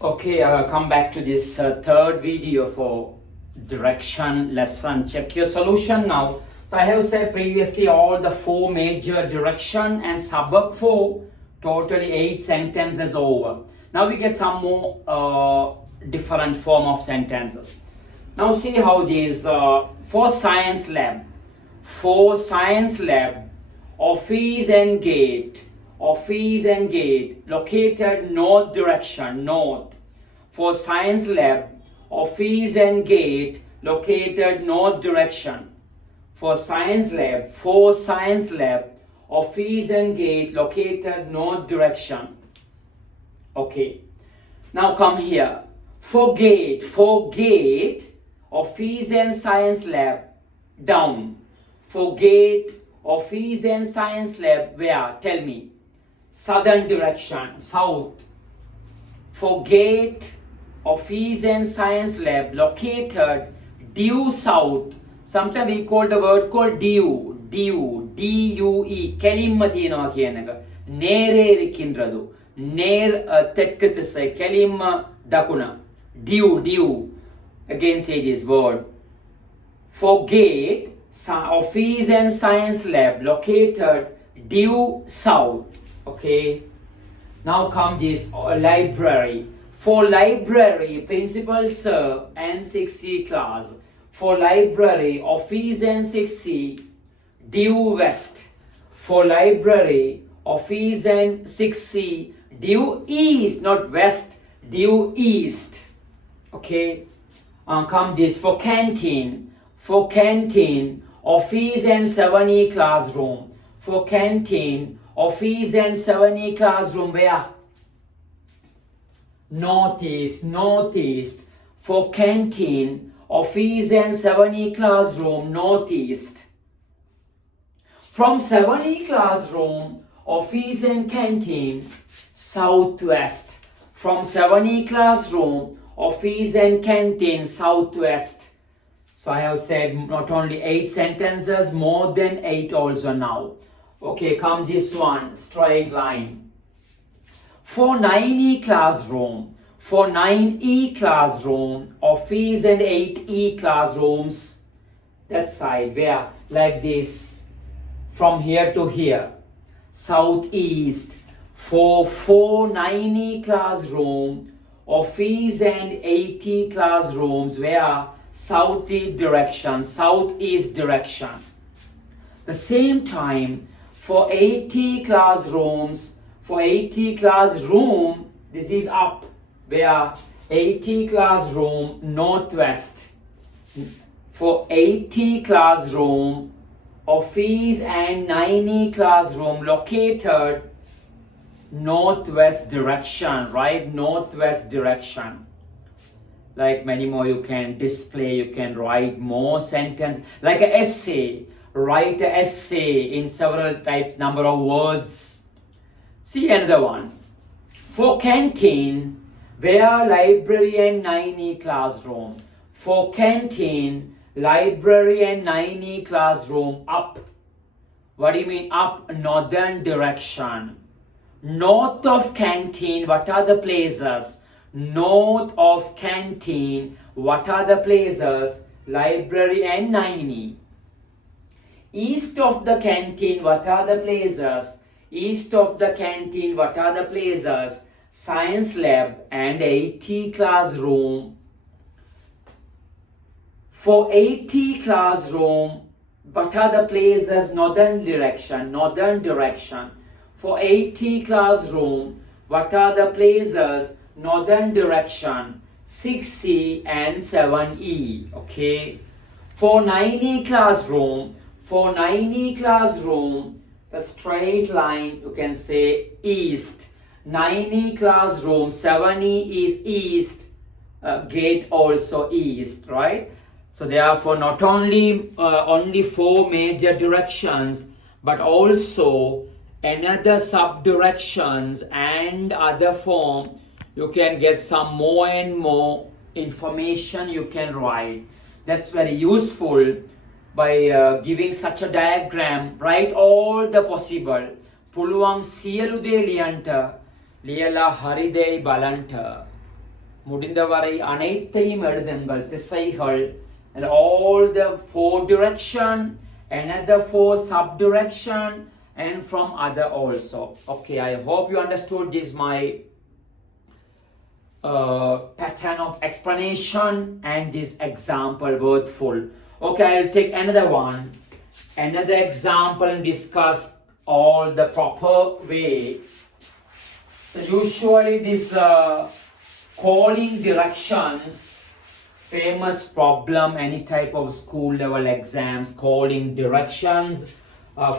Okay, come back to this third video for direction lesson. Check your solution now. So I have said previously all the four major direction and suburb four, totally 8 sentences over. Now we get some more different form of sentences. Now see how these for science lab, office and gate, located north direction, north. For science lab, office and gate, located north direction. For science lab, office and gate, located north direction. Okay. Now come here. For gate, office and science lab, down. For gate, office and science lab, where? Tell me. Southern direction, south. For gate, office and science lab, located due south. Sometimes we call the word called due, D-U-E. Kelimma තියෙනවා කියන එක. නේරේ ඉරිக்கின்றது. நேர் தெற்கு திசை. kelimma dakuna. Due. Again say this word. For gate, office and science lab, located due south. Okay. Now come this library. For library, principal sir and 6C class. For library, office and 6C, due west. For library, office and 6C, due east, not west, due east. Okay. Come this for canteen. For canteen, office and 7E classroom. For canteen, office and 7E classroom, where? Northeast. For canteen, office and 7E classroom, northeast. From 7E classroom, office and canteen, southwest. From 7E classroom, office and canteen, southwest. So I have said not only 8 sentences, more than 8 also now. Okay, come this one, straight line. For 9E classroom, office and 8E classrooms, that side, where? Like this, from here to here, southeast. For 9E classroom, office and 8E classrooms, where? Southeast direction. The same time, for 80 classrooms, this is up, where 80 classroom, northwest. For 80 classroom, office and 9E classroom, located northwest direction, right? Northwest direction. Like many more you can display, you can write more sentence, like an essay. Write an essay in several number of words. See another one. For canteen, where library and 9E classroom. For canteen, library and 9E classroom, up. What do you mean up? Northern direction. North of canteen, what are the places? North of canteen, what are the places? Library and 9E. East of the canteen, what are the places? Science lab and 80 classroom. For 80 classroom, what are the places? Northern direction. For 80 classroom, what are the places? Northern direction. 6C and 7E. Okay. For 9E classroom, the straight line, you can say east. 9E classroom, 7E is east, gate also east, right? So therefore not only 4 major directions, but also another sub-directions and other form. You can get some more and more information you can write. That's very useful. By giving such a diagram, write all the possible. පුළුවන් සියලු දේ ලියන්ට ලියලා හරි දෙයි බලන්ට. முடிந்தவரை அனைத்தையும் எழுதுங்கள் திசைகள் and all the 4 direction, another 4 subdirection and from other also. Okay, I hope you understood this my pattern of explanation and this example wordful. Okay, I'll take another one, another example and discuss all the proper way. So usually this calling directions, famous problem, any type of school level exams, calling directions,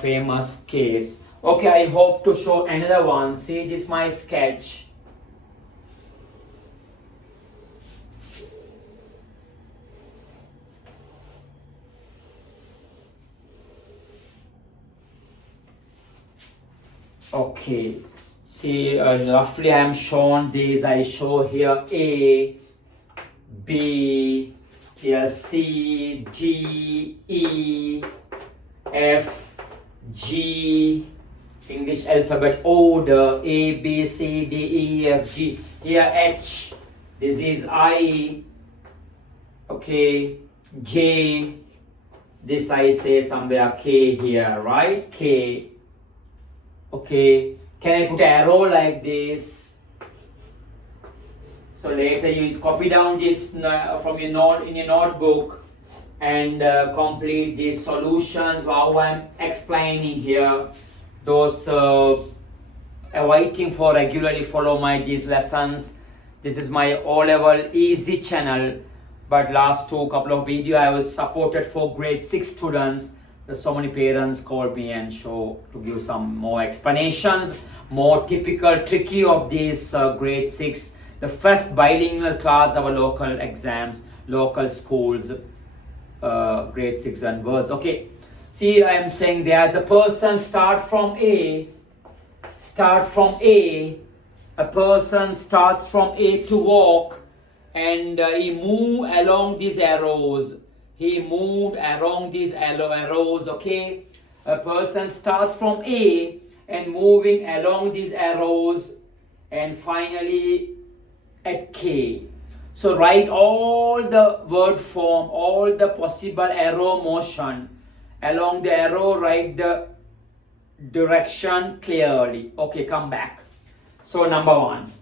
famous case. Okay, I hope to show another one. See, this is my sketch. Okay, see, roughly I am shown this. I show here A, B, here C, D, E, F, G, English alphabet order, A, B, C, D, E, F, G, here H, this is I, okay, J, this I say somewhere K here, right, K, okay, can I put arrow like this? So later you copy down this from your note in your notebook and complete these solutions. How I'm explaining here, those waiting for regularly follow my these lessons. This is my O-level easy channel. But last couple of video I was supported for grade 6 students. So many parents called me and show to give some more explanations, more typical tricky of these grade 6. The first bilingual class, our local exams, local schools, grade 6 and words. Okay, see, I am saying there's a person start from A. A person starts from A to walk, and he move along these arrows. He moved along these arrows. Okay, a person starts from A and moving along these arrows, and finally at K. So write all the word form, all the possible arrow motion. Along the arrow, write the direction clearly. Okay, come back. So number 1.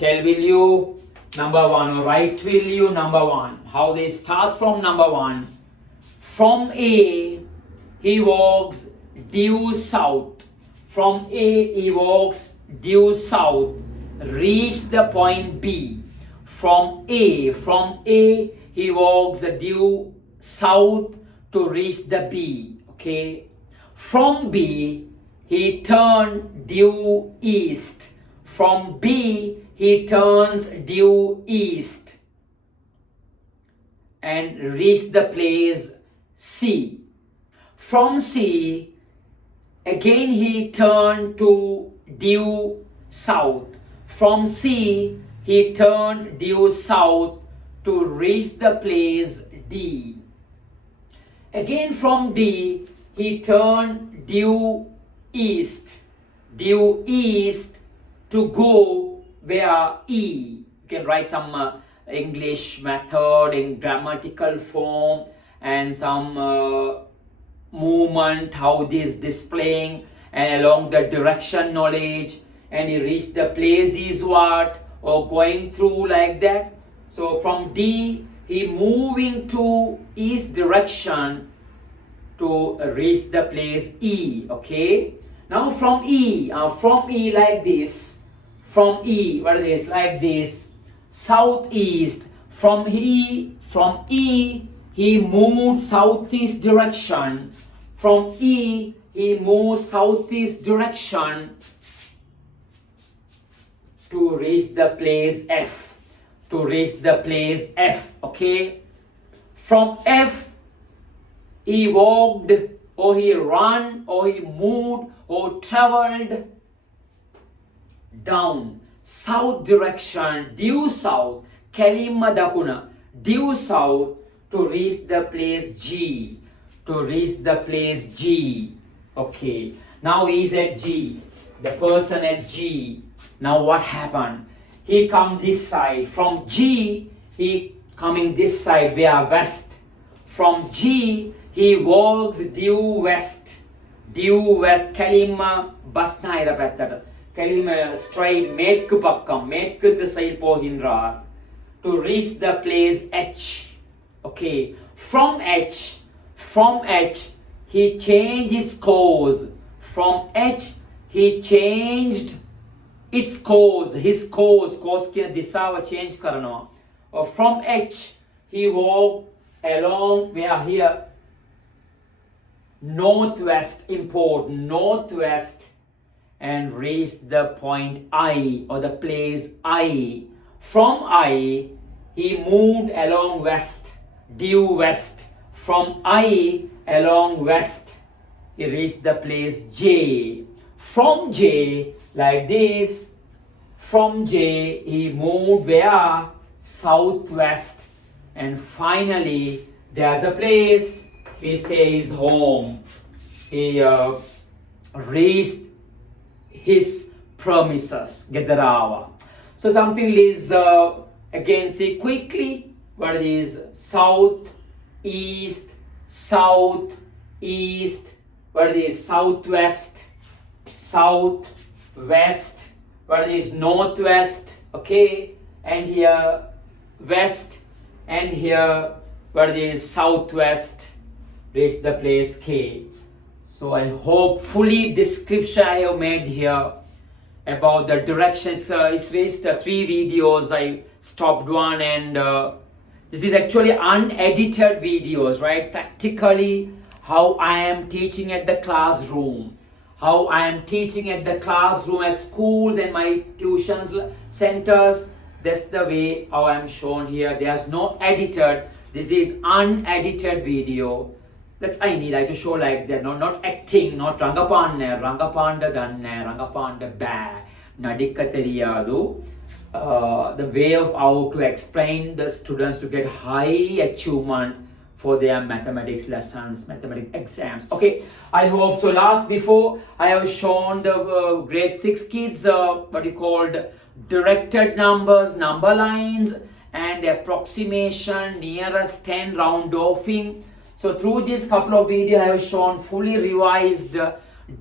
Tell will you, number 1. Or write will you, number 1. How they start from number 1. From A, he walks due south. From A, he walks due south. Reach the point B. From A, he walks due south to reach the B. Okay. From B, he turned due east. From B, he turns due east and reach the place C. From C, again he turned to due south. From C, he turned due south to reach the place D. Again from D, he turned due east to go where E. You can write some English method in grammatical form and some movement, how this displaying, and along the direction knowledge, and he reached the place is what, or going through like that. So from D, he moving to east direction to reach the place E. Okay. Now from E like this. From E, what is this? Like this. Southeast. From E, he moved southeast direction. From E, he moved southeast direction to reach the place F. Okay. From F, he walked, or he ran, or he moved, or traveled down south direction, due south, Kalima Dakuna, due south to reach the place G. Okay, now he's at G, the person at G. Now what happened? he come this side. From G, he coming this side, where west. From G, he walks due west. Due west, Kalima Basnaira Petter. Kalima straight, make pakkam, make the side pohindra to reach the place H. Okay, from H, he changed his course. From H, he changed its course, course की दिशा change करना. Or from H, he walked along where here northwest, important northwest, and reached the point I, or the place I. From I, he moved along west, due west. From I along west, he reached the place J. From J, like this, from J, he moved where? Southwest. And finally, there's a place he says home. He reached his premises, Gedarawa. So something is, again, see quickly what it is. South, east, what it is, southwest, southwest, what it is, northwest, okay, and here west, and here what it is, southwest, reach the place K. So I hope fully description I have made here about the directions. It's reached 3 videos. I stopped one, and this is actually unedited videos, right? Practically how I am teaching at the classroom, how I am teaching at the classroom at schools and my tuition centers. That's the way how I am shown here. There's no edited. This is unedited video. That's I need. I have to show like that. Not acting. Not rangapanda danne, rangapanda ba, nadikka theriyadu. The way of how to explain the students to get high achievement for their mathematics lessons, mathematics exams. Okay, I hope so. Before I have shown the grade 6 kids what you called directed numbers, number lines, and approximation, nearest 10, round offing. So through this couple of videos I have shown fully revised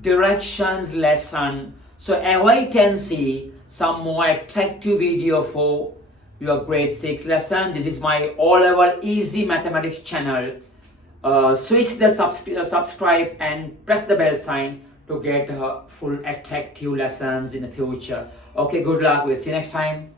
directions lesson. So await and see some more attractive video for your grade 6 lesson. This is my O-level easy mathematics channel. Switch the subscribe and press the bell sign to get full attractive lessons in the future. Okay, good luck. We'll see you next time.